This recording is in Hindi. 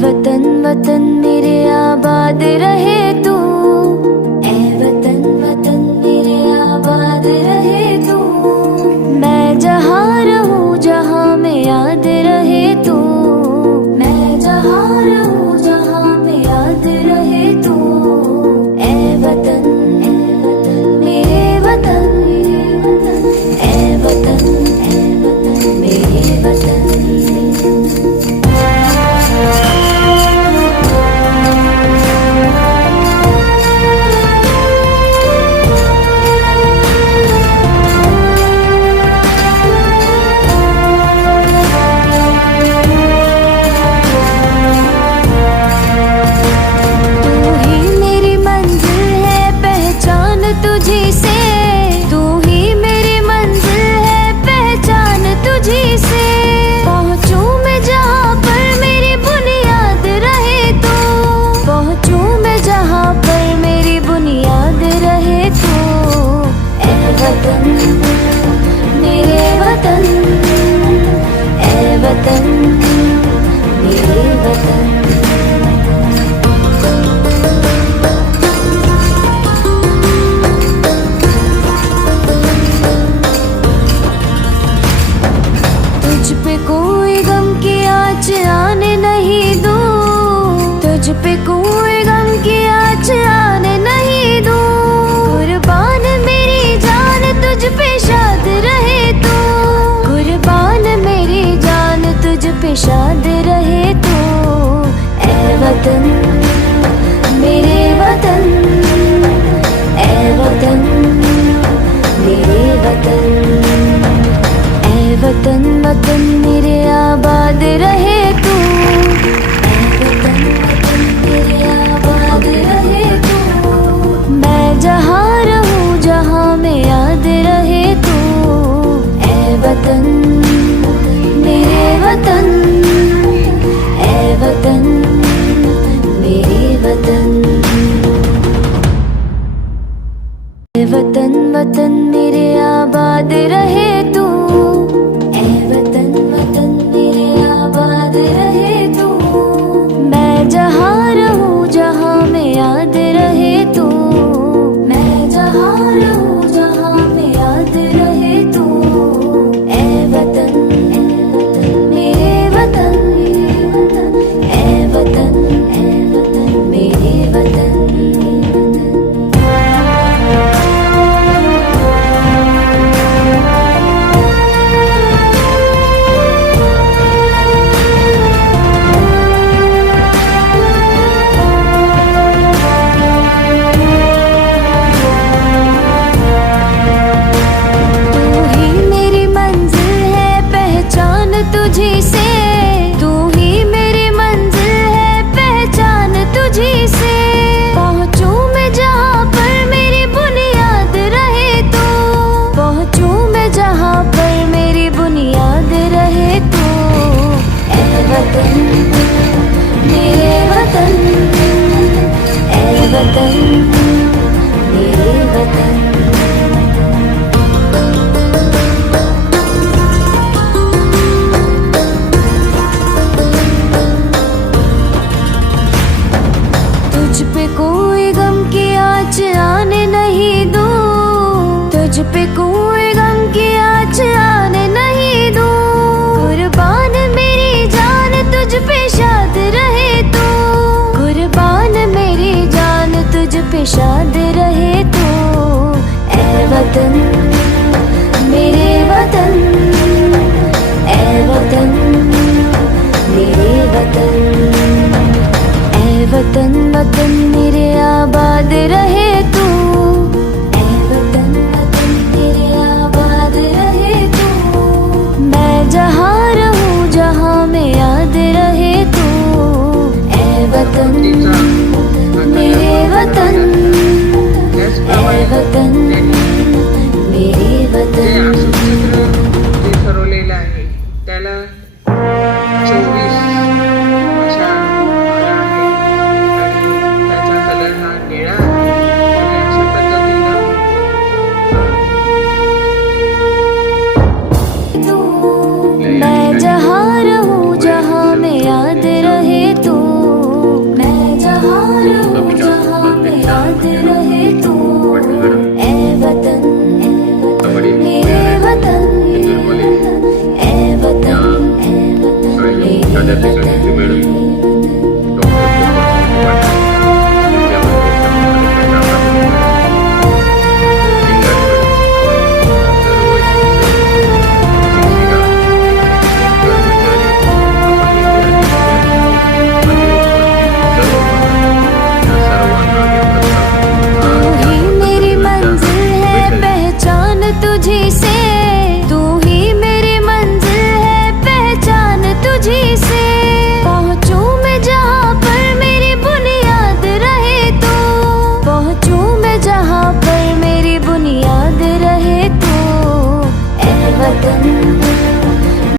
वतन वतन मेरे आबाद रहे तू, ऐ वतन वतन मेरे आबाद रहे तू। मैं जहाँ रहूँ जहाँ में याद रहे तू, मैं जहाँ रहूँ जहाँ में याद रहे तू। ऐ वतन मेरे वतन, ऐ वतन मेरे वतन। तुझ पे कोई गम की आँच आने नहीं दूँ, तुझ पे कोई गम की आँच आने नहीं दूँ। कुर्बान मेरी जान तुझ पे शाद रहे तू, कुर्बान मेरी जान तुझ पे शाद रहे तू। ऐ वतन मेरे वतन, ऐ वतन मेरे वतन। वतन वतन मेरे आबाद रहे तू, ऐ वतन वतन मेरे आबाद रहे तू। मैं जहाँ रहूँ जहाँ में याद रहे तू। ऐ वतन मेरे वतन, ऐ वतन मेरे वतन। ऐ वतन वतन मेरे आबाद रहे तू, मैं जहाँ रहूँ जहाँ में याद रहे तू, मैं जहाँ रहूँ जहाँ में याद रहे तू। ऐ वतन मेरे वतन, ऐ वतन मेरे वतन। तुझ पे कोई गम की आँच आने नहीं दूँ, तुझ पे कोई गम की आँच आने नहीं दूँ। कुर्बान मेरी जान तुझ पे शाद रहे तू, कुर्बान मेरी जान तुझ पे शाद रहे तू। ऐ वतन मेरे वतन, ऐ वतन मेरे वतन। वतन वतन मेरे आबाद रहे तू, ऐ वतन वतन मेरे आबाद रहे तू। मैं जहाँ रहूँ जहाँ में याद रहे तू। ऐ वतन मेरे वतन, ऐ वतन मेरे वतन। ठरवलेलं आहे त्याला 24 अशा त्या ठिकाणी ती मॅडम